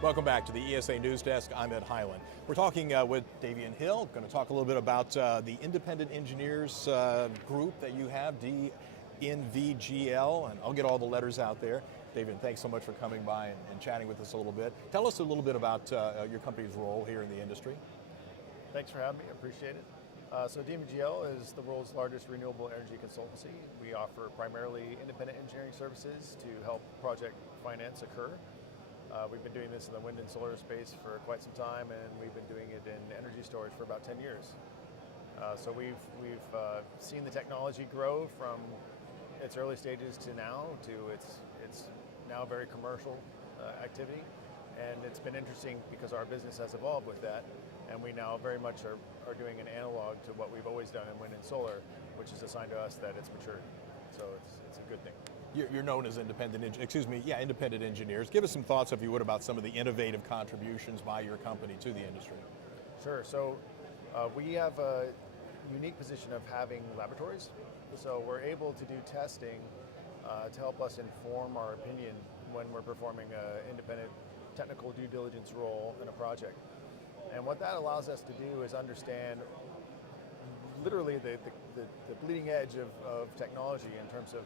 Welcome back to the ESA News Desk. I'm Ed Highland. We're talking with Davion Hill. Going to talk a little bit about the independent engineers group that you have, DNVGL, and I'll get all the letters out there. Davion, thanks so much for coming by and chatting with us a little bit. Tell us a little bit about your company's role here in the industry. Thanks for having me, I appreciate it. So DNVGL is the world's largest renewable energy consultancy. We offer primarily independent engineering services to help project finance occur. We've been doing this in the wind and solar space for quite some time, and we've been doing it in energy storage for about 10 years. So we've seen the technology grow from its early stages to now, to its now very commercial activity. And it's been interesting because our business has evolved with that, and we now very much are doing an analog to what we've always done in wind and solar, which is a sign to us that it's matured. So it's a good thing. You're known as independent engineers. Give us some thoughts, if you would, about some of the innovative contributions by your company to the industry. Sure. So we have a unique position of having laboratories. So we're able to do testing to help us inform our opinion when we're performing an independent technical due diligence role in a project. And what that allows us to do is understand literally the bleeding edge of technology in terms of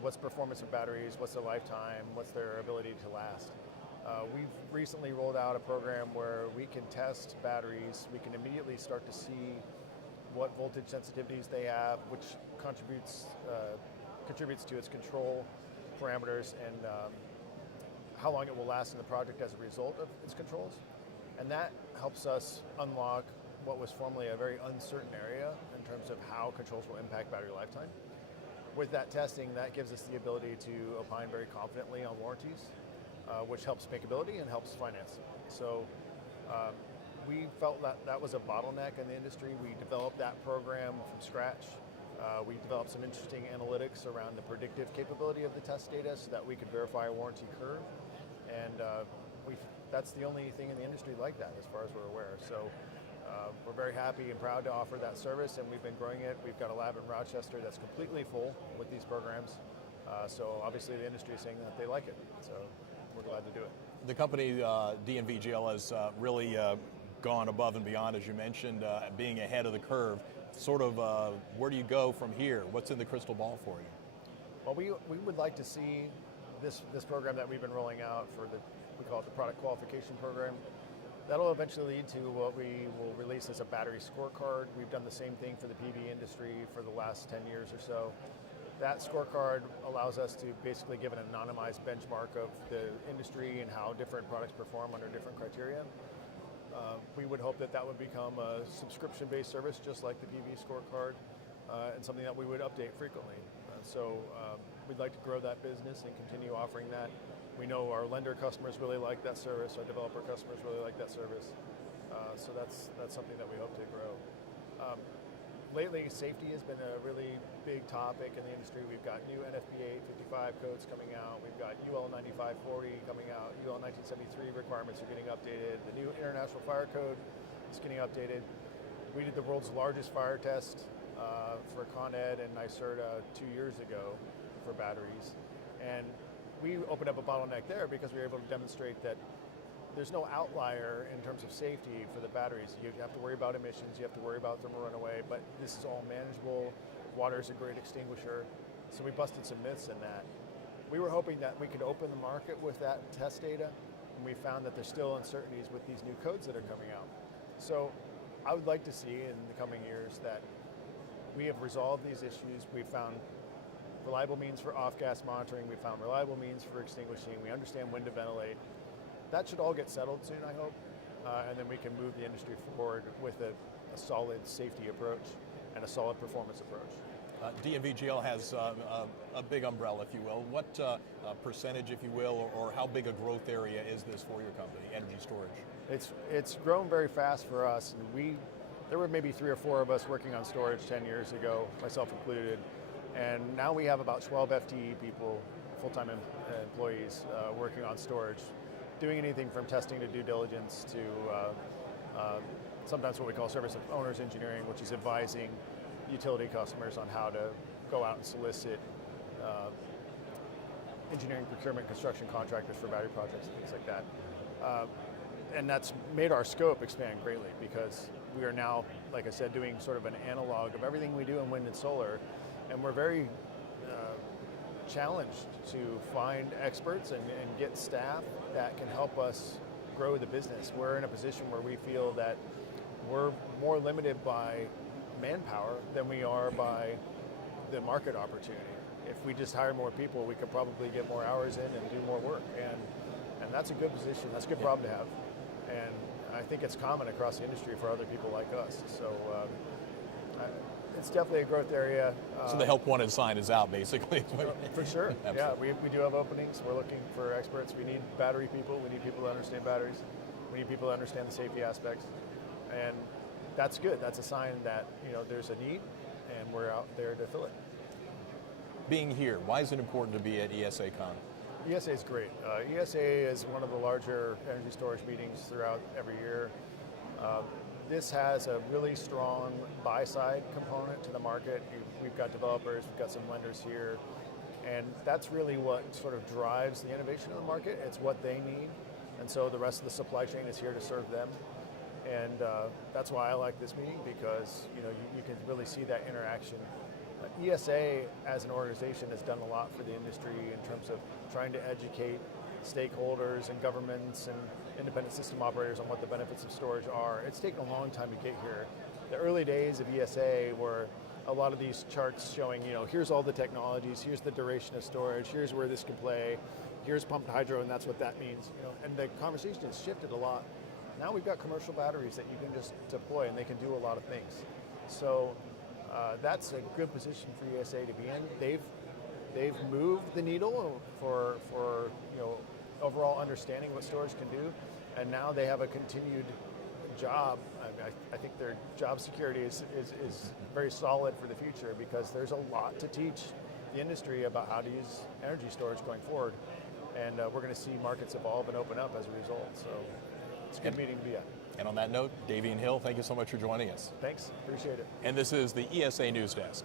what's performance of batteries, what's their lifetime, what's their ability to last. We've recently rolled out a program where we can test batteries. We can immediately start to see what voltage sensitivities they have, which contributes to its control parameters and how long it will last in the project as a result of its controls. And that helps us unlock what was formerly a very uncertain area in terms of how controls will impact battery lifetime. With that testing, that gives us the ability to opine very confidently on warranties, which helps bankability and helps finance. So we felt that was a bottleneck in the industry. We developed that program from scratch. We developed some interesting analytics around the predictive capability of the test data so that we could verify a warranty curve. And that's the only thing in the industry like that, as far as we're aware. So we're very happy and proud to offer that service, and we've been growing it. We've got a lab in Rochester that's completely full with these programs. So obviously the industry is saying that they like it. So we're glad to do it. The company, DNVGL, has really gone above and beyond, as you mentioned, being ahead of the curve. Sort of, where do you go from here? What's in the crystal ball for you? Well, we would like to see this program that we've been rolling out for we call it the product qualification program. That'll eventually lead to what we will release as a battery scorecard. We've done the same thing for the PV industry for the last 10 years or so. That scorecard allows us to basically give an anonymized benchmark of the industry and how different products perform under different criteria. We would hope that would become a subscription-based service, just like the PV scorecard, and something that we would update frequently. So we'd like to grow that business and continue offering that. We know our lender customers really like that service, our developer customers really like that service. So that's something that we hope to grow. Lately, safety has been a really big topic in the industry. We've got new NFPA 855 codes coming out. We've got UL 9540 coming out. UL 1973 requirements are getting updated. The new International Fire Code is getting updated. We did the world's largest fire test for Con Ed and NYSERDA 2 years ago for batteries. And we opened up a bottleneck there because we were able to demonstrate that there's no outlier in terms of safety for the batteries. You have to worry about emissions, you have to worry about thermal runaway, but this is all manageable. Water is a great extinguisher. So we busted some myths in that. We were hoping that we could open the market with that test data, and we found that there's still uncertainties with these new codes that are coming out. So I would like to see in the coming years that we have resolved these issues. We've found reliable means for off-gas monitoring. We found reliable means for extinguishing. We understand when to ventilate. That should all get settled soon, I hope, and then we can move the industry forward with a solid safety approach and a solid performance approach. DNVGL has a big umbrella, if you will. What percentage, if you will, or how big a growth area is this for your company, energy storage? It's grown very fast for us. There were maybe 3 or 4 of us working on storage 10 years ago, myself included, and now we have about 12 FTE people, full-time employees, working on storage, doing anything from testing to due diligence to sometimes what we call service of owners engineering, which is advising utility customers on how to go out and solicit engineering, procurement, construction contractors for battery projects, things like that. And that's made our scope expand greatly because we are now, like I said, doing sort of an analog of everything we do in wind and solar, and we're very challenged to find experts and get staff that can help us grow the business. We're in a position where we feel that we're more limited by manpower than we are by the market opportunity. If we just hire more people, we could probably get more hours in and do more work. And that's a good position. That's a good problem to have. And I think it's common across the industry for other people like us. So it's definitely a growth area. So the help wanted sign is out, basically. For sure. Yeah, we do have openings. We're looking for experts. We need battery people. We need people to understand batteries. We need people to understand the safety aspects. And that's good. That's a sign that there's a need, and we're out there to fill it. Being here, why is it important to be at ESACon? ESA is great. ESA is one of the larger energy storage meetings throughout every year. This has a really strong buy-side component to the market. We've got developers, we've got some lenders here, and that's really what sort of drives the innovation of the market. It's what they need, and so the rest of the supply chain is here to serve them. And that's why I like this meeting, because you can really see that interaction. ESA as an organization has done a lot for the industry in terms of trying to educate stakeholders and governments and independent system operators on what the benefits of storage are. It's taken a long time to get here. The early days of ESA were a lot of these charts showing, here's all the technologies, here's the duration of storage, here's where this can play, here's pumped hydro, and that's what that means. And the conversation has shifted a lot. Now we've got commercial batteries that you can just deploy, and they can do a lot of things. So that's a good position for ESA to be in. They've moved the needle for overall understanding what storage can do, and now they have a continued job. I think their job security is very solid for the future, because there's a lot to teach the industry about how to use energy storage going forward, and we're going to see markets evolve and open up as a result. So it's a good meeting to be at. And on that note, Davion Hill, thank you so much for joining us. Thanks, appreciate it. And this is the ESA News Desk.